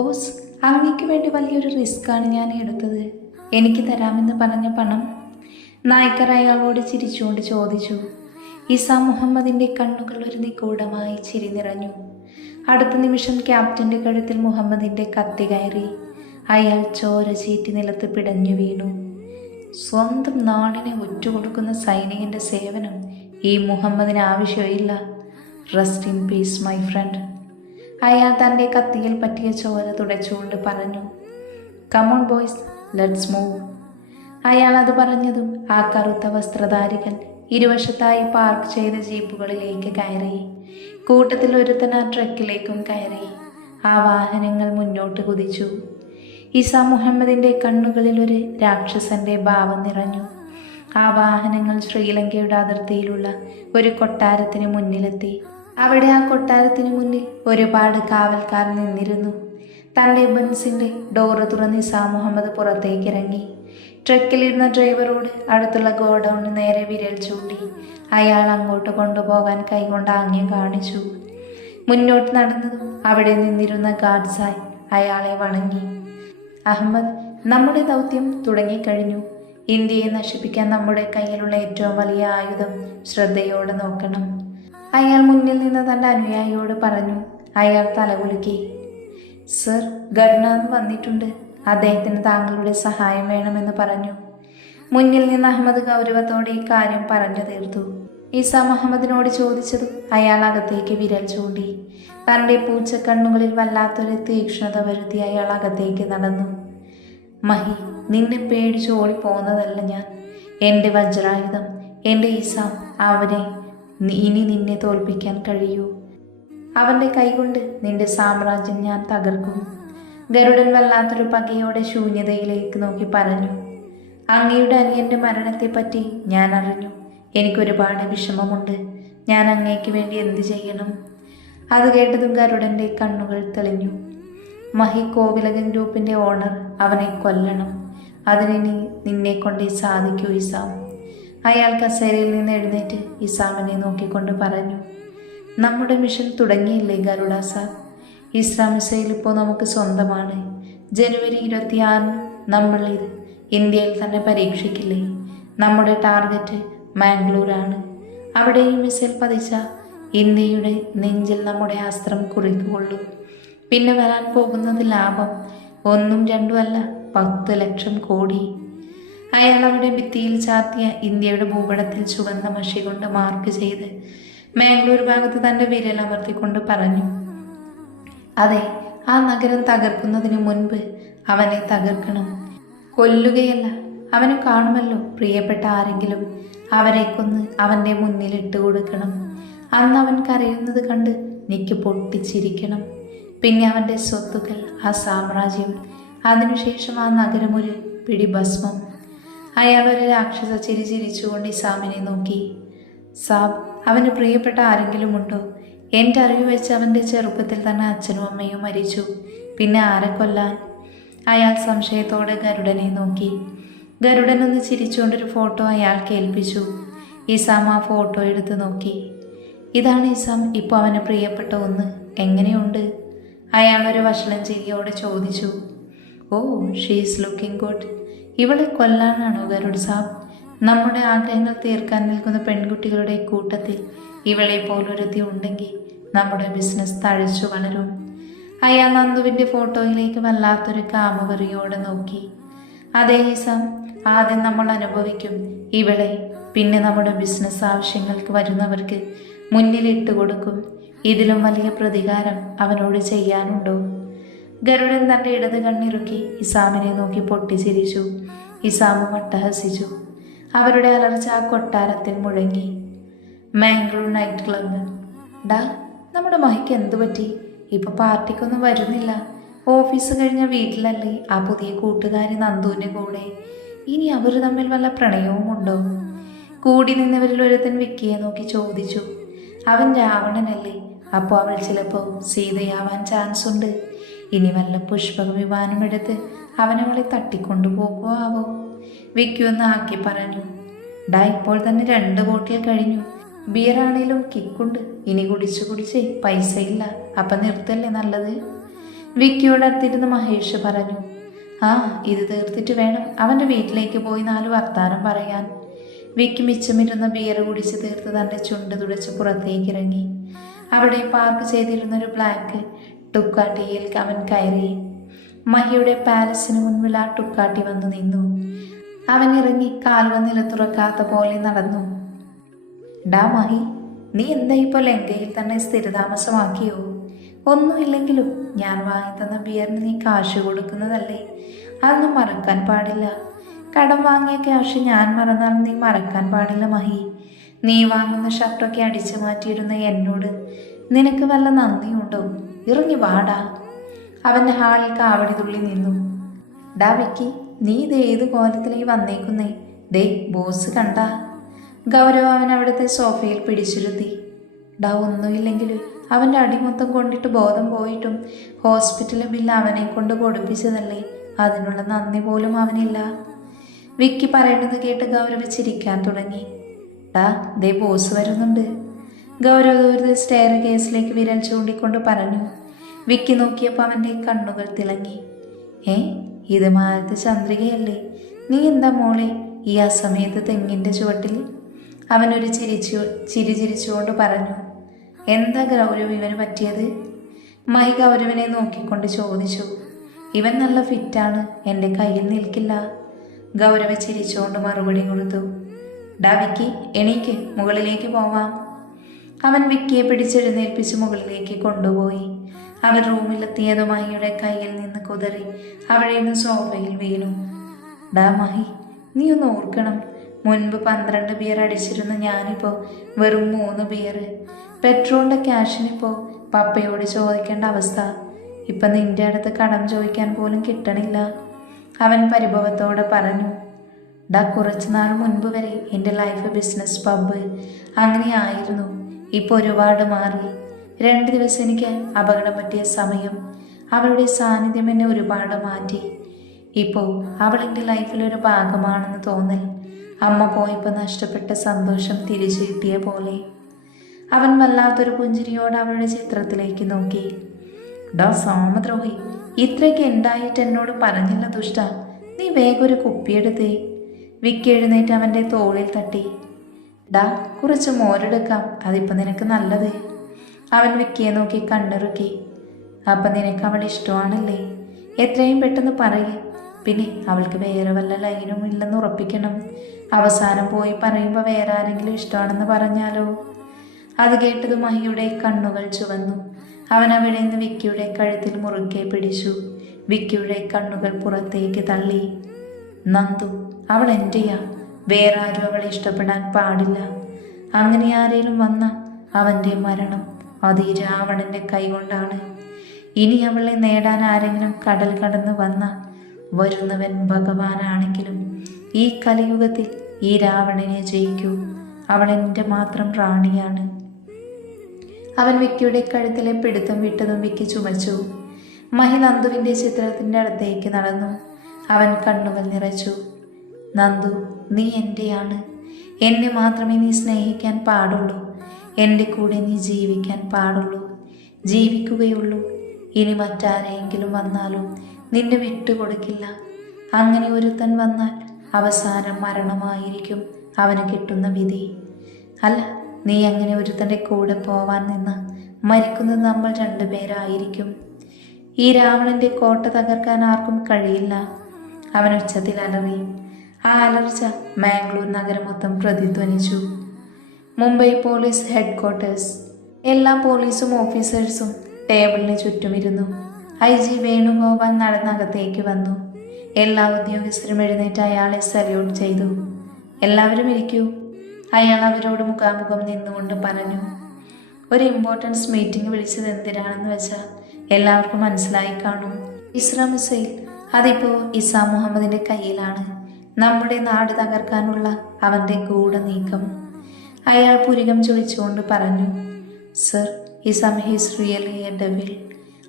Boss അങ്ങയ്ക്ക് വേണ്ടി വലിയൊരു റിസ്ക്കാണ് ഞാൻ എടുത്തത്. എനിക്ക് തരാമെന്ന് പറഞ്ഞ പണം നായ്ക്കർ അയാളോട് ചിരിച്ചുകൊണ്ട് ചോദിച്ചു. ഇസ മുഹമ്മദിന്റെ കണ്ണുകൾ ഒരു നിഗൂഢമായി ചിരി നിറഞ്ഞു. അടുത്ത നിമിഷം ക്യാപ്റ്റന്റെ കഴുത്തിൽ മുഹമ്മദിന്റെ കത്തി കയറി. അയാൾ ചോര ചീറ്റി നിലത്ത് പിടഞ്ഞു വീണു. സ്വന്തം നാടിനെ ഒറ്റുകൊടുക്കുന്ന സൈനികന്റെ സേവനം ഈ മുഹമ്മദിന് ആവശ്യമില്ല. Rest in peace my friend അയാൾ തന്റെ കത്തിയിൽ പറ്റിയ ചോര തുടച്ചുകൊണ്ട് പറഞ്ഞു കമോൺ ബോയ്സ് ലെറ്റ്സ് മൂവ് അയാൾ അത് പറഞ്ഞതും ആ കറുത്ത വസ്ത്രധാരികൻ ഇരുവശത്തായി പാർക്ക് ചെയ്ത ജീപ്പുകളിലേക്ക് കയറി. കൂട്ടത്തിൽ ഒരുത്തൻ ആ ട്രക്കിലേക്കും കയറി. ആ വാഹനങ്ങൾ മുന്നോട്ട് കുതിച്ചു. ഇസ മുഹമ്മദിന്റെ കണ്ണുകളിൽ ഒരു രാക്ഷസന്റെ ഭാവം നിറഞ്ഞു. ആ വാഹനങ്ങൾ ശ്രീലങ്കയുടെ അതിർത്തിയിലുള്ള ഒരു കൊട്ടാരത്തിന് മുന്നിലെത്തി. അവിടെ ആ കൊട്ടാരത്തിന് മുന്നിൽ ഒരുപാട് കാവൽക്കാർ നിന്നിരുന്നു. തന്റെ ബൻസിന്റെ ഡോറ് തുറന്ന് ഇസ മുഹമ്മദ് പുറത്തേക്ക് ഇറങ്ങി. ട്രക്കിലിരുന്ന ഡ്രൈവറോട് അടുത്തുള്ള ഗോഡൌണിന് നേരെ വിരൽ ചൂണ്ടി അയാൾ അങ്ങോട്ട് കൊണ്ടുപോകാൻ കൈകൊണ്ട് ആംഗ്യം കാണിച്ചു. മുന്നോട്ട് നടന്നതും അവിടെ നിന്നിരുന്ന ഗാഡ്സായി അയാളെ വണങ്ങി. അഹമ്മദ് നമ്മുടെ ദൗത്യം തുടങ്ങിക്കഴിഞ്ഞു. ഇന്ത്യയെ നശിപ്പിക്കാൻ നമ്മുടെ കയ്യിലുള്ള ഏറ്റവും വലിയ ആയുധം ശ്രദ്ധയോടെ നോക്കണം. അയാൾ മുന്നിൽ നിന്ന് തന്റെ അനുയായിയോട് പറഞ്ഞു അയാൾ തലകുലുക്കി സർ ഗർണാഥ് വന്നിട്ടുണ്ട്. അദ്ദേഹത്തിന് താങ്കളുടെ സഹായം വേണമെന്ന് പറഞ്ഞു. മുന്നിൽ നിന്ന് അഹമ്മദ് ഗൗരവത്തോടെ ഈ കാര്യം പറഞ്ഞു തീർത്തു. ഈസ മുഹമ്മദിനോട് ചോദിച്ചതും അയാൾ അകത്തേക്ക് വിരൽ ചൂണ്ടി. തന്റെ പൂച്ചക്കണ്ണുകളിൽ വല്ലാത്തൊരു തീക്ഷ്ണത വരുത്തി അയാൾ അകത്തേക്ക് നടന്നു. മഹി നിന്നെ പേടിച്ച് ഓടിപ്പോന്നതല്ല ഞാൻ. എന്റെ വജ്രായുധം എന്റെ ഈസ അവനെ ഇനി നിന്നെ തോൽപ്പിക്കാൻ കഴിയൂ. അവന്റെ കൈകൊണ്ട് നിന്റെ സാമ്രാജ്യം ഞാൻ തകർക്കും. ഗരുഡൻ വല്ലാത്തൊരു പകയോടെ ശൂന്യതയിലേക്ക് നോക്കി പറഞ്ഞു അങ്ങയുടെ അനിയന്റെ മരണത്തെപ്പറ്റി ഞാൻ അറിഞ്ഞു. എനിക്കൊരുപാട് വിഷമമുണ്ട്. ഞാൻ അങ്ങേക്ക് വേണ്ടി എന്ത് ചെയ്യണം? അത് കേട്ടതും ഗരുഡന്റെ കണ്ണുകൾ തെളിഞ്ഞു. മഹി കോവിലകൻ ഗ്രൂപ്പിന്റെ ഓണർ അവനെ കൊല്ലണം. അതിനി നിന്നെ കൊണ്ടേ സാധിക്കൂ ഇസാം അയാൾ കസേരയിൽ നിന്ന് എഴുന്നേറ്റ് ഇസാമിനെ നോക്കിക്കൊണ്ട് പറഞ്ഞു നമ്മുടെ മിഷൻ തുടങ്ങിയില്ലേ ഗരുഡ സാർ? ഇസ്ലാം ഇപ്പോൾ നമുക്ക് സ്വന്തമാണ്. ജനുവരി ഇരുപത്തിയാറിന് നമ്മൾ ഇത് ഇന്ത്യയിൽ തന്നെ പരീക്ഷിക്കില്ലേ? നമ്മുടെ ടാർഗറ്റ് മാംഗ്ലൂരാണ്. അവിടെ ഈ മിസൈൽ പതിച്ച ഇന്ത്യയുടെ നെഞ്ചിൽ നമ്മുടെ അസ്ത്രം കുറിക്കുകൊള്ളൂ. പിന്നെ വരാൻ പോകുന്നത് ലാഭം ഒന്നും രണ്ടുമല്ല പത്ത് ലക്ഷം കോടി. അയാൾ അവിടെ ഭിത്തിയിൽ ചാത്തിയ ഇന്ത്യയുടെ ഭൂപടത്തിൽ ചുവന്ന മഷി കൊണ്ട് മാർക്ക് ചെയ്ത് മാംഗ്ലൂർ ഭാഗത്ത് തന്റെ വിരൽ അമർത്തിക്കൊണ്ട് പറഞ്ഞു. അതെ ആ നഗരം തകർക്കുന്നതിന് മുൻപ് അവനെ തകർക്കണം. കൊല്ലുകയല്ല അവന് കാണുമല്ലോ പ്രിയപ്പെട്ട ആരെങ്കിലും. അവരെ കൊന്ന് അവന്റെ മുന്നിൽ ഇട്ട് കൊടുക്കണം. അന്ന് അവൻ കരയുന്നത് കണ്ട് നിക്ക് പൊട്ടിച്ചിരിക്കണം. പിന്നെ അവന്റെ സ്വത്തുക്കൾ ആ സാമ്രാജ്യം. അതിനുശേഷം ആ നഗരം ഒരു പിടി ഭസ്മം അയാൾ ഒരു രാക്ഷസ ചിരി ചിരിച്ചുകൊണ്ട് ഇസാമിനെ നോക്കി. സാബ് അവന് പ്രിയപ്പെട്ട ആരെങ്കിലും ഉണ്ടോ എന്റെ അറിവ് വെച്ച് അവന്റെ ചെറുപ്പത്തിൽ തന്നെ അച്ഛനും അമ്മയും മരിച്ചു. പിന്നെ ആരെ കൊല്ലാൻ? അയാൾ സംശയത്തോടെ ഗരുഡനെ നോക്കി. ഗരുഡൻ ഒന്ന് ചിരിച്ചുകൊണ്ടൊരു ഫോട്ടോ അയാൾ കേൾപ്പിച്ചു. ഇസാം ആ ഫോട്ടോ എടുത്ത് നോക്കി. ഇതാണ് ഇസാം ഇപ്പോൾ അവന് പ്രിയപ്പെട്ട ഒന്ന്. എങ്ങനെയുണ്ട്? അയാളൊരു വഷളം ചിരിയോടെ ചോദിച്ചു. Oh she is looking good ഇവളെ കൊല്ലാനാണോ ഗരുഡ് സാബ്. നമ്മുടെ ആഗ്രഹങ്ങൾ തീർക്കാൻ നിൽക്കുന്ന പെൺകുട്ടികളുടെ കൂട്ടത്തിൽ ഇവളെ പോലൊരുത്തി ഉണ്ടെങ്കിൽ നമ്മുടെ ബിസിനസ് തഴച്ചു വളരും. അയാൾ നന്ദുവിന്റെ ഫോട്ടോയിലേക്ക് വല്ലാത്തൊരു കാമവെറിയോടെ നോക്കി. അതേ ഹിസാം ആദ്യം നമ്മൾ അനുഭവിക്കും ഇവളെ പിന്നെ നമ്മുടെ ബിസിനസ് ആവശ്യങ്ങൾക്ക് വരുന്നവർക്ക് മുന്നിലിട്ട് കൊടുക്കും. ഇതിലും വലിയ പ്രതികാരം അവനോട് ചെയ്യാനുണ്ടോ? ഗരുഡൻ തന്റെ ഇടത് കണ്ണിറുക്കി ഇസാമിനെ നോക്കി പൊട്ടിച്ചിരിച്ചു. ഇസാമും അട്ടഹസിച്ചു അവരുടെ അലർച്ച ആ കൊട്ടാരത്തിൽ മുഴങ്ങി. Mangalore night club. ഡാ നമ്മുടെ മഹിക്ക് എന്തു പറ്റി? ഇപ്പൊ പാർട്ടിക്കൊന്നും വരുന്നില്ല. ഓഫീസ് കഴിഞ്ഞ വീട്ടിലല്ലേ ആ പുതിയ കൂട്ടുകാരി നന്ദുവിന്റെ കൂടെ. ഇനി അവർ തമ്മിൽ വല്ല പ്രണയവും ഉണ്ടോ? കൂടി നിന്നവരിൽ ഒരുത്തൻ വിക്കിയെ നോക്കി ചോദിച്ചു. അവൻ രാവണനല്ലേ? അപ്പോൾ അവൾ ചിലപ്പോൾ സീതയാവാൻ ചാൻസ് ഉണ്ട് ഇനി വല്ല പുഷ്പക വിമാനം എടുത്ത് അവനവളെ തട്ടിക്കൊണ്ടു പോകുമോ ആവോ വിക്കു എന്ന് ആക്കി പറഞ്ഞു. ഡാ ഇപ്പോൾ തന്നെ രണ്ട് ബോട്ടിൽ കഴിഞ്ഞു. ബിയറാണേലും കിക്കുണ്ട്. ഇനി കുടിച്ചു കുടിച്ചേ പൈസ ഇല്ല അപ്പം നിർത്തല്ലേ നല്ലത്? വിക്കിയോട് അടുത്തിരുന്ന് മഹേഷ് പറഞ്ഞു. ആ ഇത് തീർത്തിട്ട് വേണം അവന്റെ വീട്ടിലേക്ക് പോയി നാല് വർത്താനം പറയാൻ. വിക്കി മിച്ചമിരുന്ന ബിയർ കുടിച്ച് തീർത്ത് തന്റെ ചുണ്ട് തുടച്ച് പുറത്തേക്ക് ഇറങ്ങി. അവിടെ പാർക്ക് ചെയ്തിരുന്നൊരു ബ്ലാക്ക് ടുക്കാട്ടിയിൽ അവൻ കയറി. മഹിയുടെ പാലസിന് മുൻപിൽ ആ ടുക്കാട്ടി വന്നു നിന്നു. അവൻ ഇറങ്ങി കാലുവ നിലത്തുറക്കാത്ത പോലെ നടന്നു. ഡാ മഹി നീ എന്താ ഇപ്പോൾ ലങ്കയിൽ തന്നെ സ്ഥിരതാമസമാക്കിയോ? ഒന്നുമില്ലെങ്കിലും ഞാൻ വാങ്ങി തന്ന ബിയറിന് നീ കാശ് കൊടുക്കുന്നതല്ലേ? അതൊന്നും മറക്കാൻ പാടില്ല. കടം വാങ്ങിയ ക്യാഷ് ഞാൻ മറന്നാൽ നീ മറക്കാൻ പാടില്ല മഹി. നീ വാങ്ങുന്ന ഷർട്ടൊക്കെ അടിച്ചു മാറ്റിയിരുന്ന എന്നോട് നിനക്ക് വല്ല നന്ദിയുണ്ടോ? ഇറങ്ങി വാടാ. അവന്റെ ഹാളിൽ കാവടി തുള്ളി നിന്നു. ഡാ വിക്കി നീ ഇത് ഏത് കോലത്തിലേക്ക് വന്നേക്കുന്നേ? ദേ ബോസ് കണ്ട. ഗൗരവ് അവൻ അവിടുത്തെ സോഫയിൽ പിടിച്ചിരുത്തി. ഡാ ഒന്നുമില്ലെങ്കിലും അവന്റെ അടിമൊത്തം കൊണ്ടിട്ട് ബോധം പോയിട്ടും ഹോസ്പിറ്റലിൽ ബില്ല് അവനെ കൊണ്ട് കൊടുപ്പിച്ചതല്ലേ? അതിനുള്ള നന്ദി പോലും അവനില്ല. വിക്കി പറയുന്നത് കേട്ട് ഗൗരവ് ചിരിക്കാൻ തുടങ്ങി. ഡാ ദേ ബോസ് വരുന്നുണ്ട്. ഗൗരവ ദൂരത്തെ സ്റ്റെയർ കേസിലേക്ക് വിരൽ ചൂണ്ടിക്കൊണ്ട് പറഞ്ഞു. വിക്കി നോക്കിയപ്പോൾ അവന്റെ കണ്ണുകൾ തിളങ്ങി. ഏ ഇത് മാലത്തെ ചന്ദ്രികയല്ലേ? നീ എന്താ മോളെ ഈ ആ അസമയത്ത് തെങ്ങിന്റെ ചുവട്ടിൽ? അവനൊരു ചിരിച്ചു ചിരി ചിരിച്ചുകൊണ്ട് പറഞ്ഞു. എന്താ ഗൗരവ് ഇവന് പറ്റിയത്? മൈ ഗൗരവനെ നോക്കിക്കൊണ്ട് ചോദിച്ചു. ഇവൻ നല്ല ഫിറ്റാണ് എന്റെ കയ്യിൽ നിൽക്കില്ല. ഗൗരവ ചിരിച്ചുകൊണ്ട് മറുപടി കൊടുത്തു. ഡാവിക്ക് എണീക്ക് മുകളിലേക്ക് പോവാം. അവൻ വിക്കിയെ പിടിച്ചെഴുന്നേൽപ്പിച്ച് മുകളിലേക്ക് കൊണ്ടുപോയി. അവൻ റൂമിലെത്തിയത് മഹിയുടെ കയ്യിൽ നിന്ന് കുതറി. അവിടെ നിന്ന് സോഫയിൽ വീണു. ഡാ മഹി നീ ഒന്ന് ഓർക്കണം. മുൻപ് പന്ത്രണ്ട് ബിയർ അടിച്ചിരുന്ന ഞാനിപ്പോൾ വെറും മൂന്ന് ബിയർ പെട്രോളിന്റെ ക്യാഷിനിപ്പോൾ പപ്പയോട് ചോദിക്കേണ്ട അവസ്ഥ. ഇപ്പം നിന്റെ അടുത്ത് കടം ചോദിക്കാൻ പോലും കിട്ടണില്ല. അവൻ പരിഭവത്തോടെ പറഞ്ഞു. ഡാ കുറച്ച് നാൾ മുൻപ് വരെ എന്റെ ലൈഫ് ബിസിനസ് പബ്ബ് അങ്ങനെയായിരുന്നു ഇപ്പോൾ ഒരുപാട് മാറി. രണ്ട് ദിവസം എനിക്ക് അപകടം പറ്റിയ സമയം അവളുടെ സാന്നിധ്യം എന്നെ ഒരുപാട് മാറ്റി. ഇപ്പോൾ ലൈഫിൽ ലൈഫിലൊരു ഭാഗമാണെന്ന് തോന്നൽ അമ്മ പോയപ്പോൾ നഷ്ടപ്പെട്ട സന്തോഷം തിരിച്ചു കിട്ടിയ പോലെ. അവൻ വല്ലാത്തൊരു പുഞ്ചിരിയോട് അവളുടെ ചിത്രത്തിലേക്ക് നോക്കി. ഡോ സോമദ്രോഹി ഇത്രയ്ക്ക് ഉണ്ടായിട്ട് എന്നോട് പറഞ്ഞില്ല ദുഷ്ട. നീ വേഗം ഒരു കുപ്പിയെടുത്തേ. വിക്കി എഴുന്നേറ്റ് അവന്റെ തോളിൽ തട്ടി. ഡാ കുറച്ച് മോരെടുക്കാം. അതിപ്പോൾ നിനക്ക് നല്ലത്. അവൻ വിക്കിയെ നോക്കി കണ്ണിറുക്കി. അപ്പം നിനക്ക് അവൾ ഇഷ്ടമാണല്ലേ? എത്രയും പെട്ടെന്ന് പറയേ. പിന്നെ അവൾക്ക് വേറെ വല്ല ലൈനും ഇല്ലെന്ന് ഉറപ്പിക്കണം. അവസാനം പോയി പറയുമ്പോൾ വേറെ ആരെങ്കിലും ഇഷ്ടമാണെന്ന് പറഞ്ഞാലോ? അത് കേട്ടത് മഹിയുടെ കണ്ണുകൾ ചുവന്നു. അവൻ അവിടെ നിന്ന് വിക്കിയുടെ കഴുത്തിൽ മുറുക്കെ പിടിച്ചു. വിക്കിയുടെ കണ്ണുകൾ പുറത്തേക്ക് തള്ളി. നന്ദു അവൾ എന്റെയാ വേറെ ആരും അവളെ ഇഷ്ടപ്പെടാൻ പാടില്ല. അങ്ങനെ ആരേലും വന്ന അവന്റെ മരണം അത് ഈ രാവണന്റെ കൈകൊണ്ടാണ്. ഇനി അവളെ നേടാൻ ആരെങ്കിലും കടൽ കടന്ന് വന്ന വരുന്നവൻ ഭഗവാനാണെങ്കിലും ഈ കലിയുഗത്തിൽ ഈ രാവണനെ ജയിക്കൂ. അവൾ എന്റെ മാത്രം റാണിയാണ്. അവൻ വിക്കിയുടെ കഴുത്തിലെ പിടുത്തം വിട്ടതും വിക്കി ചുമച്ചു. മഹി നന്ദുവിന്റെ ചിത്രത്തിന്റെ അടുത്തേക്ക് നടന്നു. അവൻ കണ്ണുകൾ നിറച്ചു. നന്ദു നീ എന്റെയാണ് എന്നെ മാത്രമേ നീ സ്നേഹിക്കാൻ പാടുള്ളൂ. എന്റെ കൂടെ നീ ജീവിക്കാൻ പാടുള്ളൂ. ജീവിക്കുകയുള്ളൂ. ഇനി മറ്റാരെങ്കിലും വന്നാലും നിന്നെ വിട്ടുകൊടുക്കില്ല. അങ്ങനെ ഒരുത്തൻ വന്നാൽ അവസാനം മരണമായിരിക്കും അവന് കിട്ടുന്ന വിധി. അല്ല നീ അങ്ങനെ ഒരുത്തന്റെ കൂടെ പോവാൻ നിന്ന് മരിക്കുന്നത് നമ്മൾ രണ്ടുപേരായിരിക്കും. ഈ രാവണന്റെ കോട്ട തകർക്കാൻ ആർക്കും കഴിയില്ല. അവൻ ഉച്ചത്തിൽ അലറി ആ അലർച്ച മാംഗ്ലൂർ നഗരം മൊത്തം പ്രതിധ്വനിച്ചു. മുംബൈ പോലീസ് ഹെഡ് ക്വാർട്ടേഴ്സ് എല്ലാ പോലീസും ഓഫീസേഴ്സും ടേബിളിന് ചുറ്റുമിരുന്നു. ഐ ജി വേണുഗോപാൽ നടന്നകത്തേക്ക് വന്നു. എല്ലാ ഉദ്യോഗസ്ഥരും എഴുന്നേറ്റ് അയാളെ സല്യൂട്ട് ചെയ്തു. എല്ലാവരും ഇരിക്കൂ. അയാൾ അവരോട് മുഖാമുഖം നിന്നുകൊണ്ട് പറഞ്ഞു ഒരു ഇമ്പോർട്ടൻസ് മീറ്റിംഗ് വിളിച്ചത് എന്തിനാണെന്ന് വെച്ചാൽ എല്ലാവർക്കും മനസ്സിലായി കാണും. ഇസ്ര മിസൈൽ അതിപ്പോൾ ഇസാ മുഹമ്മദിന്റെ കയ്യിലാണ്. നമ്മുടെ നാട് തകർക്കാനുള്ള അവന്റെ ഗൂഢ നീക്കം. അയാൾ പുരികം ചൊളിച്ചുകൊണ്ട് പറഞ്ഞു sir is him his really a devil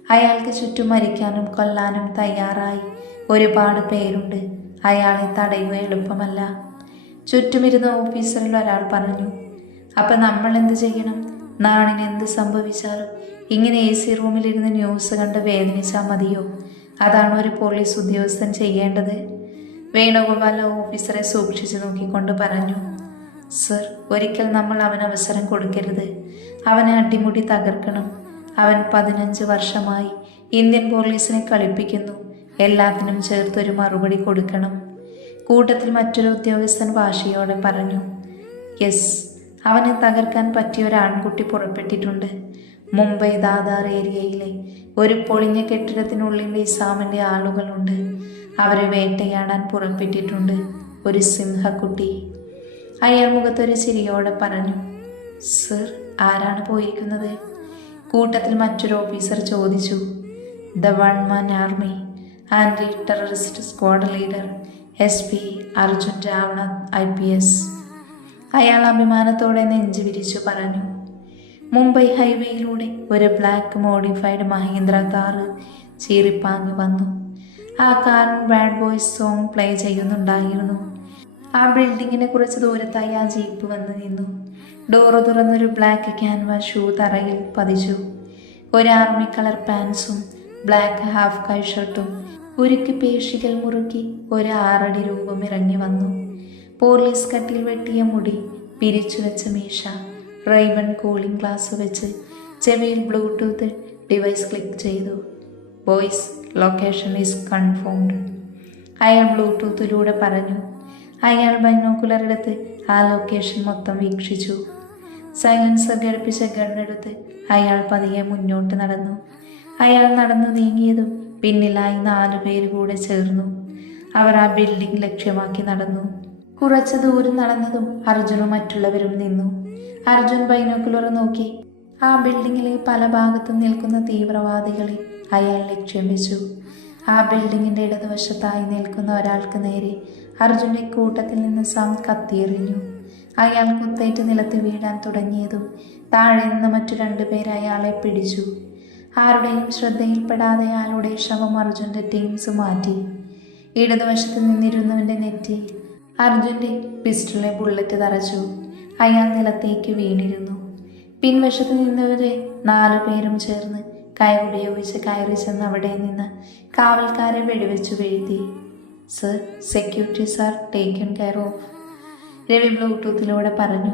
അയാൾക്ക് ചുറ്റും മരിക്കാനും കൊല്ലാനും തയ്യാറായി ഒരുപാട് പേരുണ്ട്. അയാളെ തടയുക എളുപ്പമല്ല. ചുറ്റുമിരുന്ന ഓഫീസറിൽ ഒരാൾ പറഞ്ഞു അപ്പം നമ്മൾ എന്ത് ചെയ്യണം? നാടിന് എന്ത് സംഭവിച്ചാലും ഇങ്ങനെ എ സി റൂമിലിരുന്ന് ന്യൂസ് കണ്ട് വേദനിച്ചാൽ മതിയോ? അതാണ് ഒരു പോലീസ് ഉദ്യോഗസ്ഥൻ ചെയ്യേണ്ടത്. വേണുഗോപാൽ ഓഫീസറെ സൂക്ഷിച്ചു നോക്കിക്കൊണ്ട് പറഞ്ഞു സർ ഒരിക്കൽ നമ്മൾ അവന് അവസരം കൊടുക്കരുത്. അവനെ അടിമുടി തകർക്കണം. അവൻ പതിനഞ്ച് വർഷമായി ഇന്ത്യൻ പോലീസിനെ കളിപ്പിക്കുന്നു. എല്ലാത്തിനും ചേർത്തൊരു മറുപടി കൊടുക്കണം. കൂട്ടത്തിൽ മറ്റൊരു ഉദ്യോഗസ്ഥൻ വാശിയോടെ പറഞ്ഞു യെസ് അവനെ തകർക്കാൻ പറ്റിയ ഒരു ആൺകുട്ടി പുറപ്പെട്ടിട്ടുണ്ട്. മുംബൈ ദാദാർ ഏരിയയിലെ ഒരു പൊളിഞ്ഞ കെട്ടിടത്തിനുള്ളിൽ ഇസാമിന്റെ ആളുകളുണ്ട്. അവരെ വേട്ടയാടാൻ പുറപ്പെട്ടിട്ടുണ്ട് ഒരു സിംഹക്കുട്ടി. അയാൾ മുഖത്തൊരു ചിരിയോടെ പറഞ്ഞു സർ ആരാണ് പോയിരിക്കുന്നത്? കൂട്ടത്തിൽ മറ്റൊരു ഓഫീസർ ചോദിച്ചു the one man army anti terrorist squad leader S P Arjun Ravana I P S. അയാൾ അഭിമാനത്തോടെ നെഞ്ചു വിരിച്ചു പറഞ്ഞു മുംബൈ ഹൈവേയിലൂടെ ഒരു ബ്ലാക്ക് മോഡിഫൈഡ് മഹീന്ദ്ര കാറ് ചീറിപ്പാങ്ങി വന്നു. ആ car bad boys song play ചെയ്യുന്നുണ്ടായിരുന്നു. ആ ബിൽഡിങ്ങിന് കുറച്ച് ദൂരത്തായി ആ ജീപ്പ് വന്ന് നിന്നു. ഡോറ് തുറന്നൊരു ബ്ലാക്ക് ക്യാൻവാസ് ഷൂ തറയിൽ പതിച്ചു. ഒരു ആർമി കളർ പാൻസും ബ്ലാക്ക് ഹാഫ് കൈ ഷർട്ടും ഉരുക്കി പേശികൾ മുറുക്കി ഒരു ആറടി രൂപം ഇറങ്ങി വന്നു. പോലീസ് കട്ടിൽ വെട്ടിയ മുടി പിരിച്ചു വെച്ച മീശ റൈബൺ കൂളിംഗ് ഗ്ലാസ് വെച്ച് ചെവിയിൽ ബ്ലൂടൂത്ത് ഡിവൈസ് ക്ലിക്ക് ചെയ്തു. വോയിസ് ലൊക്കേഷൻ ഈസ് കൺഫേംഡ് അയാൾ ബ്ലൂടൂത്തിലൂടെ പറഞ്ഞു. അയാൾ ബൈനോക്കുലർ എടുത്ത് ആ ലൊക്കേഷൻ മൊത്തം വീക്ഷിച്ചു. സൈലൻസർ ഘടിപ്പിച്ച ഗണ്ണെടുത്ത് അയാൾ പതിയെ മുന്നോട്ട് നടന്നു. അയാൾ നടന്നു നീങ്ങിയതും പിന്നിലായി നാലു പേര് കൂടെ ചേർന്നു. അവർ ആ ബിൽഡിംഗ് ലക്ഷ്യമാക്കി നടന്നു. കുറച്ച് ദൂരം നടന്നതും അർജുനും മറ്റുള്ളവരും നിന്നു. അർജുൻ ബൈനോക്കുലർ നോക്കി. ആ ബിൽഡിങ്ങിലെ പല ഭാഗത്തും നിൽക്കുന്ന തീവ്രവാദികളെ അയാൾ ലക്ഷ്യം വെച്ചു ആ ബിൽഡിങ്ങിന്റെ ഇടതുവശത്തായി നിൽക്കുന്ന ഒരാൾക്ക് നേരെ അർജുന്റെ കൂട്ടത്തിൽ നിന്ന് സം കത്തിയെറിഞ്ഞു. അയാൾ കുത്തേറ്റ് നിലത്ത് വീഴാൻ തുടങ്ങിയതും താഴെ നിന്ന് മറ്റു രണ്ടുപേർ അയാളെ പിടിച്ചു. ആരുടെയും ശ്രദ്ധയിൽപ്പെടാതെ അയാളുടെ ശവം അർജുന്റെ ടീംസ് മാറ്റി. ഇടതുവശത്ത് നിന്നിരുന്നവന്റെ നെറ്റിയിൽ അർജുന്റെ പിസ്റ്റളിലെ ബുള്ളറ്റ് തറച്ചു. അയാൾ നിലത്തേക്ക് വീണിരുന്നു. പിൻവശത്ത് നിന്നവരെ നാലു പേരും ചേർന്ന് കയറുപയോഗിച്ച് കയറി ചെന്ന് അവിടെ നിന്ന് കാവൽക്കാരെ വെടിവെച്ചു വീഴ്ത്തി. Sir security sir taken care of Ravi ബ്ലൂടൂത്തിലൂടെ പറഞ്ഞു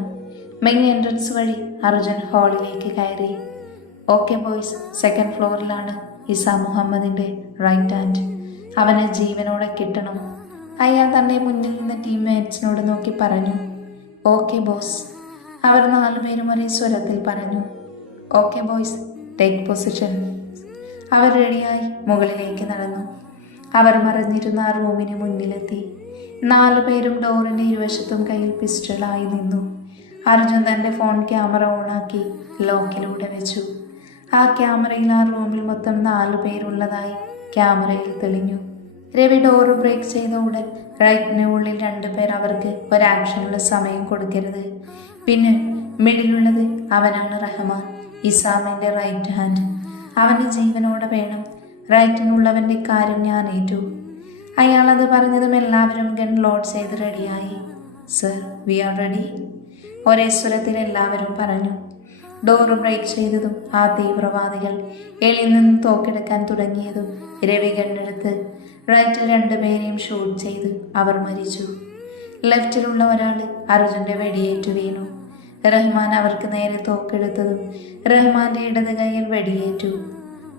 മെയിൻ എൻട്രൻസ് വഴി അർജുൻ ഹാളിലേക്ക് കയറി. ഓക്കെ ബോയ്സ് സെക്കൻഡ് ഫ്ലോറിലാണ് ഇസ മുഹമ്മദിന്റെ റൈറ്റ് ഹാൻഡ് അവനെ ജീവനോടെ കിട്ടണം. അയാൾ തന്നെ മുന്നിൽ നിന്ന് ടീംമേറ്റ്സിനോട് നോക്കി പറഞ്ഞു ഓക്കെ ബോസ് അവർ നാലുപേരും ഒരേ സ്വരത്തിൽ പറഞ്ഞു ഓക്കെ ബോയ്സ് ടേക്ക് പൊസിഷൻ അവർ റെഡിയായി മുകളിലേക്ക് നടന്നു. അവർ മറഞ്ഞിരുന്ന ആ റൂമിന് മുന്നിലെത്തി. നാലു പേരും ഡോറിന്റെ ഇരുവശത്തും കയ്യിൽ പിസ്റ്റളായി നിന്നു. അർജുൻ തന്റെ ഫോൺ ക്യാമറ ഓണാക്കി ലോക്കിലൂടെ വെച്ചു. ആ ക്യാമറയിൽ ആ റൂമിൽ മൊത്തം നാലു പേരുള്ളതായി ക്യാമറയിൽ തെളിഞ്ഞു. രവി ഡോർ ബ്രേക്ക് ചെയ്ത ഉടൻ റൈറ്റിന് ഉള്ളിൽ രണ്ടുപേർ അവർക്ക് ഒരാക്ഷനുള്ള സമയം കൊടുക്കരുത്. പിന്നെ മിഡിലുള്ളത് അവനാണ് റഹ്മാൻ. ഇസാമിന്റെ റൈറ്റ് ഹാൻഡ് അവന് ജീവനോടെ വേണം. റൈറ്റിനുള്ളവന്റെ കാര്യം ഞാൻ ഏറ്റു. അയാൾ അത് പറഞ്ഞതും എല്ലാവരും ഗൺ ലോഡ് ചെയ്ത് റെഡിയായി സർ വി ആർ റെഡി ഒരേ സ്വരത്തിൽ എല്ലാവരും പറഞ്ഞു. ഡോർ ബ്രേക്ക് ചെയ്തതും ആ തീവ്രവാദികൾ എളിയിൽ നിന്ന് തോക്കെടുക്കാൻ തുടങ്ങിയതും രവി ഗണ്ണെടുത്ത് റൈറ്റിൽ രണ്ടുപേരെയും ഷൂട്ട് ചെയ്ത് അവർ മരിച്ചു. ലെഫ്റ്റിലുള്ള ഒരാൾ അർജുന്റെ വെടിയേറ്റു വീണു. റഹ്മാൻ അവർക്ക് നേരെ തോക്കെടുത്തതും റഹ്മാന്റെ ഇടത് കൈയിൽ വെടിയേറ്റു.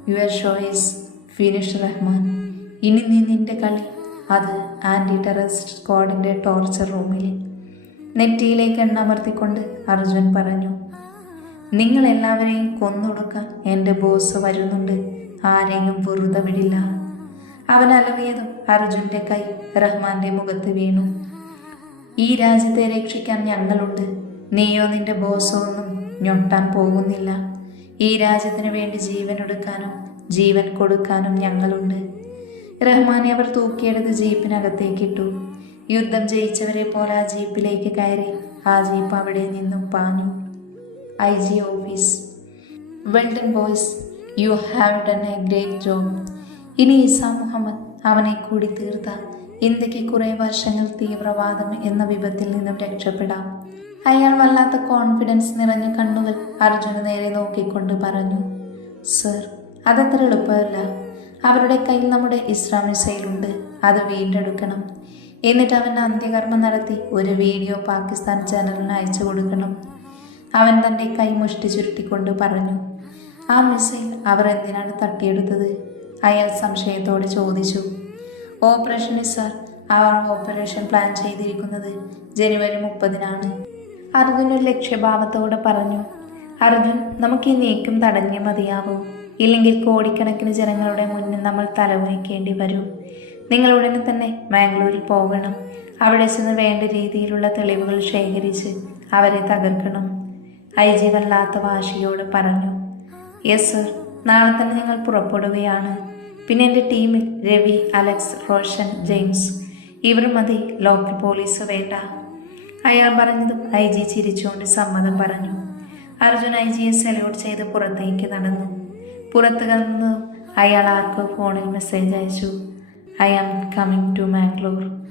You show show is finish Rahman. ഇനി നീ നിന്റെ കളി. അത് ആന്റി ടെററിസ്റ്റ് സ്ക്വാഡിന്റെ ടോർച്ചർ റൂമിൽ. നെറ്റിയിലേക്ക് എണ്ണമർത്തിക്കൊണ്ട് അർജുൻ പറഞ്ഞു നിങ്ങൾ എല്ലാവരെയും കൊന്നൊടുക്കാൻ എന്റെ ബോസ് വരുന്നുണ്ട്. ആരെയും വെറുതെ വിടില്ല. അവൻ അലറിയതും അർജുന്റെ കൈ റഹ്മാന്റെ മുഖത്ത് വീണു. ഈ രാജ്യത്തെ രക്ഷിക്കാൻ ഞങ്ങളുണ്ട്. നീയോ നിന്റെ ബോസോ ഒന്നും ഞൊട്ടാൻ പോകുന്നില്ല. ഈ രാജ്യത്തിന് വേണ്ടി ജീവൻ എടുക്കാനും ജീവൻ കൊടുക്കാനും ഞങ്ങളുണ്ട്. റഹ്മാനെ അവർ തൂക്കിയെടുത്ത് ജീപ്പിനകത്തേക്കിട്ടു. യുദ്ധം ജയിച്ചവരെ പോലെ ആ ജീപ്പിലേക്ക് കയറി ആ ജീപ്പ് അവിടെ നിന്നും പാഞ്ഞു. I G office. Well done boys you have done a great job. ഇനി ഇസ മുഹമ്മദ് അവനെ കൂടി തീർത്ത. ഇന്ത്യയ്ക്ക് കുറേ വർഷങ്ങൾ തീവ്രവാദം എന്ന വിപത്തിൽ നിന്നും രക്ഷപ്പെടാം. അയാൾ വല്ലാത്ത കോൺഫിഡൻസ് നിറഞ്ഞ കണ്ണുകൾ അർജുന് നേരെ നോക്കിക്കൊണ്ട് പറഞ്ഞു സർ അതത്ര എളുപ്പമല്ല. അവരുടെ കയ്യിൽ നമ്മുടെ ഇസ്രാം മിസൈലുണ്ട്. അത് വീണ്ടെടുക്കണം. എന്നിട്ട് അവൻ അന്ത്യകർമ്മം നടത്തി ഒരു വീഡിയോ പാകിസ്ഥാൻ ചാനലിന് അയച്ചു കൊടുക്കണം. അവൻ തന്റെ കൈ മുഷ്ടി ചുരുട്ടിക്കൊണ്ട് പറഞ്ഞു ആ മിസൈൽ അവർ എന്തിനാണ് തട്ടിയെടുത്തത്? അയാൾ സംശയത്തോടെ ചോദിച്ചു ഓപ്പറേഷൻ സാർ അവർ ഓപ്പറേഷൻ പ്ലാൻ ചെയ്തിരിക്കുന്നത് ജനുവരി മുപ്പതിനാണ്. അർജുൻ ഒരു ലക്ഷ്യഭാവത്തോടെ പറഞ്ഞു അർജുൻ നമുക്ക് ഈ നീക്കം തടഞ്ഞേ മതിയാവൂ. ഇല്ലെങ്കിൽ കോടിക്കണക്കിന് ജനങ്ങളുടെ മുന്നിൽ നമ്മൾ തലവഹിക്കേണ്ടി വരും. നിങ്ങളുടനെ തന്നെ മാംഗ്ലൂരിൽ പോകണം. അവിടെ ചെന്ന് വേണ്ട രീതിയിലുള്ള തെളിവുകൾ ശേഖരിച്ച് അവരെ തകർക്കണം ഐ ജി വല്ലാത്ത വാശിയോട് പറഞ്ഞു. Yes sir. നാളെ തന്നെ ഞങ്ങൾ പുറപ്പെടുകയാണ്. പിന്നെ എന്റെ ടീമിൽ രവി അലക്സ് റോഷൻ ജെയിംസ്. ഇവർ മതി ലോക്കൽ പോലീസ് വേണ്ട. അയാൾ പറഞ്ഞത് ഐ ജി ചിരിച്ചുകൊണ്ട് സമ്മതം പറഞ്ഞു. അർജുൻ ഐ ജിയെ സല്യൂട്ട് ചെയ്ത് പുറത്തേക്ക് നടന്നു. പുറത്തു കന്ന് അയാൾ ആർക്കോ ഫോണിൽ മെസ്സേജ് അയച്ചു. I am coming to Mangalore.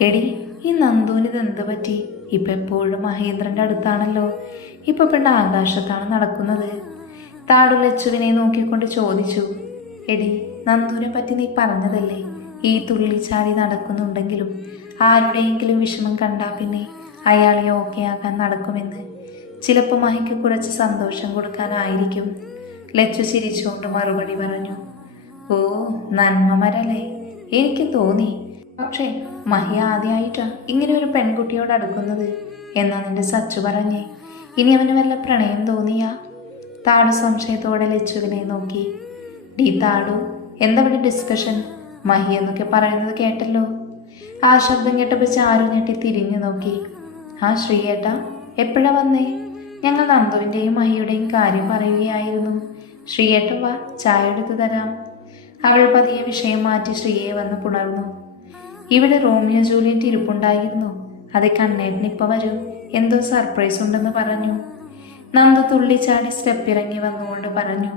എടി ഈ നന്ദുവിന് എന്ത് പറ്റി? ഇപ്പം എപ്പോഴും മഹേന്ദ്രന്റെ അടുത്താണല്ലോ. ഇപ്പം പെണ്ണ ആകാശത്താണ് നടക്കുന്നത്. താടു ലച്ചുവിനെ നോക്കിക്കൊണ്ട് ചോദിച്ചു. എടി നന്ദുവിനെ പറ്റി നീ പറഞ്ഞതല്ലേ? ഈ തുള്ളിച്ചാടി നടക്കുന്നുണ്ടെങ്കിലും ആരുടെയെങ്കിലും വിഷമം കണ്ടാൽ പിന്നെ അയാൾ ആക്കാൻ നടക്കുമെന്ന്. ചിലപ്പോൾ മഹിക്ക് കുറച്ച് സന്തോഷം കൊടുക്കാനായിരിക്കും. ലച്ചു ചിരിച്ചുകൊണ്ട് മറുപടി പറഞ്ഞു ഓ നന്മമരല്ലേ എനിക്ക് തോന്നി. പക്ഷേ മഹി ആദ്യമായിട്ടാ ഇങ്ങനെ ഒരു പെൺകുട്ടിയോട് അടുക്കുന്നത് എന്നാ നിന്റെ സച്ചു പറഞ്ഞേ. ഇനി അവന് വല്ല പ്രണയം തോന്നിയാ? താടു സംശയത്തോടെ ലച്ചുവിനെ നോക്കി. ഡി താടു എന്താ ഡിസ്കഷൻ മഹി എന്നൊക്കെ പറയുന്നത് കേട്ടല്ലോ. ആ ശബ്ദം കേട്ടപ്പോൾ ചാരു ഞെട്ടി തിരിഞ്ഞു നോക്കി. ആ ശ്രീയേട്ട എപ്പോഴാ വന്നേ? ഞങ്ങൾ നന്ദുവിന്റെയും മഹിയുടെയും കാര്യം പറയുകയായിരുന്നു. ശ്രീയേട്ട വാ ചായ എടുത്തു തരാം. അവൾ പതിയെ വിഷയം മാറ്റി ശ്രീയെ വന്ന് പുണർന്നു. ഇവിടെ റോമിയോ ജൂലിയറ്റ് ഇരിപ്പുണ്ടായിരുന്നു. അത് കണ്ണേട്ടിന് വരൂ വരും. എന്തോ സർപ്രൈസ് ഉണ്ടെന്ന് പറഞ്ഞു. നന്ദു തുള്ളിച്ചാടി സ്റ്റെപ്പ് ഇറങ്ങി വന്നുകൊണ്ട് പറഞ്ഞു.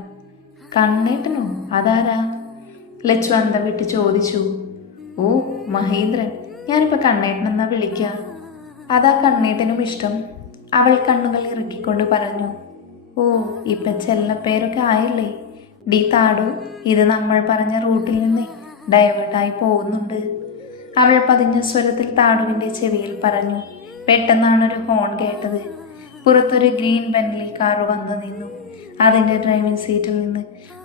കണ്ണേട്ടനോ? അതാരാ? ലച്ചു അന്തം വിട്ട് ചോദിച്ചു ഓ മഹേന്ദ്രൻ ഞാനിപ്പോൾ കണ്ണേട്ടനെന്നാ വിളിക്കുക അതാ കണ്ണേട്ടനും ഇഷ്ടം. അവൾ കണ്ണുകൾ ഇറക്കിക്കൊണ്ട് പറഞ്ഞു ഓ ഇപ്പം ചെല്ലപ്പേരൊക്കെ ആയില്ലേ? ഡി താടു ഇത് നമ്മൾ പറഞ്ഞ റൂട്ടിൽ നിന്ന് ഡൈവേർട്ടായി പോകുന്നുണ്ട്. അവൾ പതിഞ്ഞ സ്വരത്തിൽ താടുവിന്റെ ചെവിയിൽ പറഞ്ഞു പെട്ടെന്നാണ് ഒരു ഹോൺ കേട്ടത്. പുറത്തൊരു ഗ്രീൻ ബെൻലി കാർ വന്നു നിന്നു. അതിന്റെ ഡ്രൈവിംഗ് സീറ്റിൽ നിന്ന്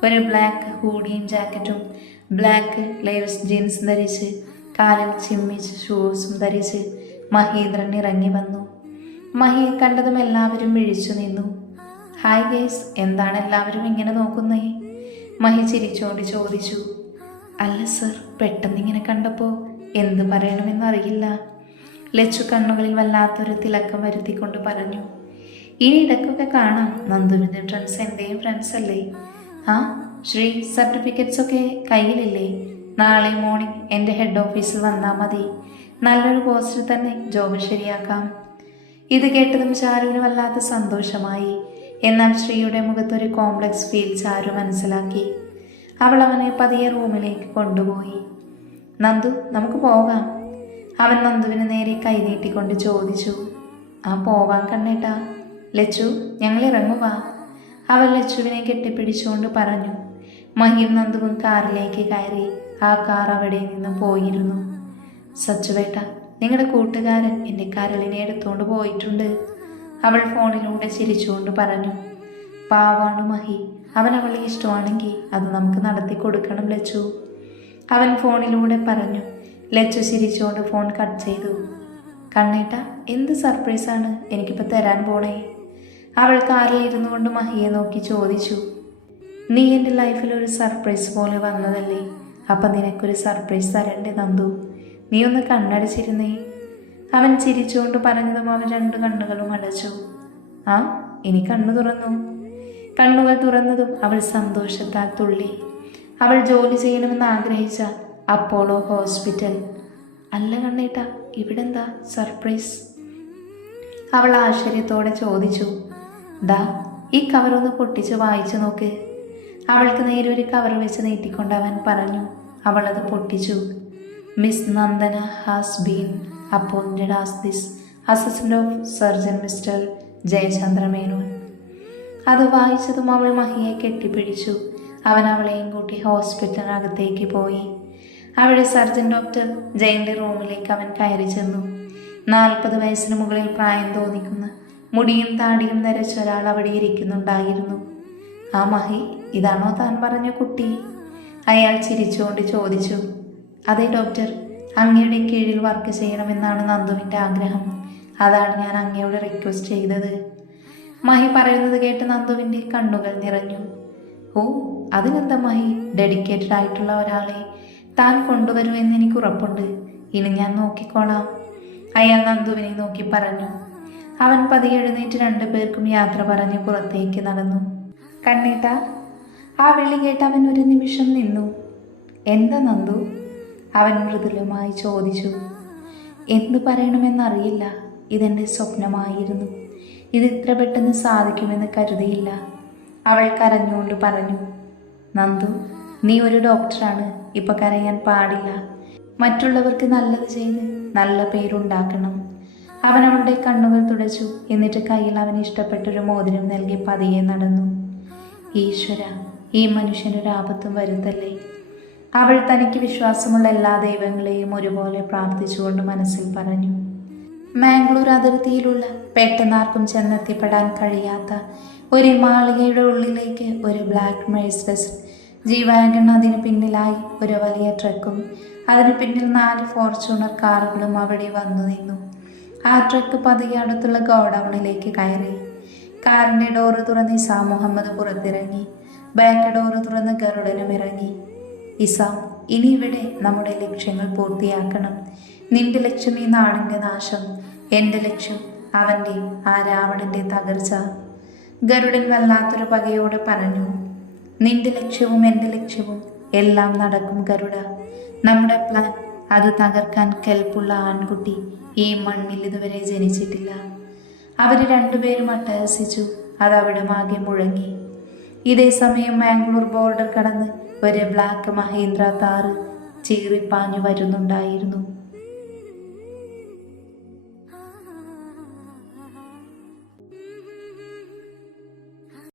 ഒരു ബ്ലാക്ക് ഹൂഡിയും ജാക്കറ്റും ബ്ലാക്ക് ലേവ്സ് ജീൻസും ധരിച്ച് കാലിൽ ചിമ്മിച്ച് ഷൂസും ധരിച്ച് മഹീന്ദ്രൻ ഇറങ്ങി വന്നു. മഹി കണ്ടതും എല്ലാവരും വിഴിച്ചു നിന്നു. ഹായ് ഗേസ് എന്താണ് എല്ലാവരും ഇങ്ങനെ നോക്കുന്നേ? മഹി ചിരിച്ചുകൊണ്ട് ചോദിച്ചു. അല്ല സർ പെട്ടെന്ന് ഇങ്ങനെ കണ്ടപ്പോൾ എന്ത് പറയണമെന്ന് അറിയില്ല. ലച്ചു കണ്ണുകളിൽ വല്ലാത്തൊരു തിളക്കം വരുത്തിക്കൊണ്ട് പറഞ്ഞു. ഇനി ഇടയ്ക്കൊക്കെ കാണാം. നന്ദുവിന്റെ ഫ്രണ്ട്സ് എന്റെയും ഫ്രണ്ട്സ് അല്ലേ? ആ ശ്രീ സർട്ടിഫിക്കറ്റ്സ് ഒക്കെ കയ്യിലില്ലേ? നാളെ മോർണിംഗ് എന്റെ ഹെഡ് ഓഫീസിൽ വന്നാൽ മതി. നല്ലൊരു പോസ്റ്റിൽ തന്നെ ജോബ് ശരിയാക്കാം. ഇത് കേട്ടതും ചാരുവിന് വല്ലാത്ത സന്തോഷമായി. എന്നാൽ ശ്രീയുടെ മുഖത്തൊരു കോംപ്ലക്സ് ഫീൽ ചാരു മനസ്സിലാക്കി. അവൾ അവനെ പതിയെ റൂമിലേക്ക് കൊണ്ടുപോയി. നന്ദു നമുക്ക് പോകാം. അവൻ നന്ദുവിന് നേരെ കൈനീട്ടിക്കൊണ്ട് ചോദിച്ചു. ആ പോവാൻ കണ്ണേട്ടാ. ലച്ചു ഞങ്ങൾ ഇറങ്ങുക അവൾ ലച്ചുവിനെ കെട്ടിപ്പിടിച്ചുകൊണ്ട് പറഞ്ഞു. മഹിം നന്ദുവും കാറിലേക്ക് കയറി ആ കാർ അവിടെ നിന്ന് പോയിരുന്നു. സച്ചുവേട്ട നിങ്ങളുടെ കൂട്ടുകാരൻ എന്റെ കരളിനെ എടുത്തുകൊണ്ട് പോയിട്ടുണ്ട്. അവൾ ഫോണിലൂടെ ചിരിച്ചുകൊണ്ട് പറഞ്ഞു. പാവാണ് മഹി അവൻ അവളെ ഇഷ്ടമാണെങ്കിൽ അത് നമുക്ക് നടത്തി കൊടുക്കണം ലച്ചു. അവൻ ഫോണിലൂടെ പറഞ്ഞു. ലച്ചു ചിരിച്ചുകൊണ്ട് ഫോൺ കട്ട് ചെയ്തു. കണ്ണേട്ട എന്ത് സർപ്രൈസാണ് എനിക്കിപ്പോൾ തരാൻ പോണേ? അവൾ കാറിൽ ഇരുന്നു കൊണ്ട് മഹിയെ നോക്കി ചോദിച്ചു നീ എന്റെ ലൈഫിൽ ഒരു സർപ്രൈസ് പോലെ വന്നതല്ലേ? അപ്പം നിനക്കൊരു സർപ്രൈസ് തരണ്ടേ നന്ദു? നീ ഒന്ന് കണ്ണടച്ചിരുന്നേ? അവൻ ചിരിച്ചുകൊണ്ട് പറഞ്ഞതും അവൻ രണ്ട് കണ്ണുകളും അടച്ചു. ആ ഇനി കണ്ണു തുറന്നു? കണ്ണുകൾ തുറന്നതും അവൾ സന്തോഷത്താൽ തുള്ളി. അവൾ ജോലി ചെയ്യണമെന്ന് ആഗ്രഹിച്ച അപ്പോളോ ഹോസ്പിറ്റൽ. അല്ല കണ്ണേട്ട ഇവിടെന്താ സർപ്രൈസ്? അവൾ ആശ്ചര്യത്തോടെ ചോദിച്ചു ദാ ഈ കവറൊന്ന് പൊട്ടിച്ച് വായിച്ചു നോക്ക്. അവൾക്ക് നേരെ ഒരു കവർ വെച്ച് നീട്ടിക്കൊണ്ട് അവൻ പറഞ്ഞു അവൾ അത് പൊട്ടിച്ചു. Miss Nandana has been appointed as this assistant of surgeon mister Jayachandra Menon അത് വായിച്ചതും അവൾ മഹിയെ കെട്ടിപ്പിടിച്ചു. അവൻ അവളെയും കൂട്ടി ഹോസ്പിറ്റലിനകത്തേക്ക് പോയി. അവിടെ സർജൻ ഡോക്ടർ ജയന്റെ റൂമിലേക്ക് അവൻ കയറി ചെന്നു. നാൽപ്പത് വയസ്സിന് മുകളിൽ പ്രായം തോന്നിക്കുന്ന മുടിയും താടിയും നരച്ച ഒരാൾ അവിടെ ഇരിക്കുന്നുണ്ടായിരുന്നു. ആ മഹി ഇതാണോ താൻ പറഞ്ഞ കുട്ടി? അയാൾ ചിരിച്ചുകൊണ്ട് ചോദിച്ചു. അതെ ഡോക്ടർ. അങ്ങയുടെ കീഴിൽ വർക്ക് ചെയ്യണമെന്നാണ് നന്ദുവിന്റെ ആഗ്രഹം. അതാണ് ഞാൻ അങ്ങയോട് റിക്വസ്റ്റ് ചെയ്തത്. മഹി പറയുന്നത് കേട്ട് നന്ദുവിന്റെ കണ്ണുകൾ നിറഞ്ഞു. ഓ അതിനെന്താ മഹി? ഡെഡിക്കേറ്റഡ് ആയിട്ടുള്ള ഒരാളെ താൻ കൊണ്ടുവരുമെന്ന് എനിക്ക് ഉറപ്പുണ്ട്. ഇനി ഞാൻ നോക്കിക്കോളാം. അയാൾ നന്ദുവിനെ നോക്കി പറഞ്ഞു. അവൻ പതിയെ എഴുന്നേറ്റ് രണ്ടു പേർക്കും യാത്ര പറഞ്ഞു പുറത്തേക്ക് നടന്നു. കണ്ണേട്ട ആ വിളി കേട്ട് അവൻ ഒരു നിമിഷം നിന്നു. എന്താ നന്ദു? അവൻ മൃദുലമായി ചോദിച്ചു. എന്തു പറയണമെന്നറിയില്ല. ഇതെന്റെ സ്വപ്നമായിരുന്നു. ഇത് ഇത്ര പെട്ടെന്ന് സാധിക്കുമെന്ന് കരുതിയില്ല. അവൾ കരഞ്ഞുകൊണ്ട് പറഞ്ഞു. നന്ദു നീ ഒരു ഡോക്ടറാണ്. ഇപ്പൊ കരയാൻ പാടില്ല. മറ്റുള്ളവർക്ക് നല്ലത് ചെയ്ത് നല്ല പേരുണ്ടാക്കണം. അവൻ അവളുടെ കണ്ണുകൾ തുടച്ചു. എന്നിട്ട് കയ്യിൽ അവന് ഇഷ്ടപ്പെട്ടൊരു മോതിരം നൽകി പതിയെ നടന്നു. ഈശ്വര ഈ മനുഷ്യനൊരു ആപത്തും വരുത്തല്ലേ? അവൾ തനിക്ക് വിശ്വാസമുള്ള എല്ലാ ദൈവങ്ങളെയും ഒരുപോലെ പ്രാർത്ഥിച്ചുകൊണ്ട് മനസ്സിൽ പറഞ്ഞു. മാംഗ്ലൂർ അതിർത്തിയിലുള്ള പെട്ടെന്നാർക്കും ചെന്നെത്തിപ്പെടാൻ കഴിയാത്ത ഒരു മാളികയുടെ ഉള്ളിലേക്ക് ഒരു ബ്ലാക്ക് മേഴ്സസ് ജീവാഗൺ അതിന് പിന്നിലായി ഒരു വലിയ ട്രക്കും അതിന് പിന്നിൽ നാല് ഫോർച്യൂണർ കാറുകളും അവിടെ വന്നു നിന്നു. ആ ട്രക്ക് പതിയെ അടുത്തുള്ള ഗോഡൌണിലേക്ക് കയറി. കാറിന്റെ ഡോറ് തുറന്ന് ഇസാം മുഹമ്മദ് പുറത്തിറങ്ങി. ബാക്ക് ഡോറ് തുറന്ന് ഗരുഡനും ഇറങ്ങി. ഇസാം ഇനി ഇവിടെ നമ്മുടെ ലക്ഷ്യങ്ങൾ പൂർത്തിയാക്കണം. നിന്റെ ലക്ഷ്യം ഈ നാടിന്റെ നാശം. എന്റെ ലക്ഷ്യം അവന്റെ ആ രാവണന്റെ തകർച്ച. ഗരുഡൻ വല്ലാത്തൊരു പകയോടെ പറഞ്ഞു നിന്റെ ലക്ഷ്യവും എന്റെ ലക്ഷ്യവും എല്ലാം നടക്കും ഗരുഡ. നമ്മുടെ പ്ലാൻ അത് തകർക്കാൻ കെൽപ്പുള്ള ആൺകുട്ടി ഈ മണ്ണിൽ ഇതുവരെ ജനിച്ചിട്ടില്ല. അവർ രണ്ടുപേരും അട്ടഹസിച്ചു. അത് അവിടെ മാകെ മുഴങ്ങി. ഇതേ സമയം മാംഗ്ലൂർ ബോർഡർ കടന്ന് ഒരു ബ്ലാക്ക് മഹീന്ദ്ര താറ് ചീറിപ്പാഞ്ഞു വരുന്നുണ്ടായിരുന്നു.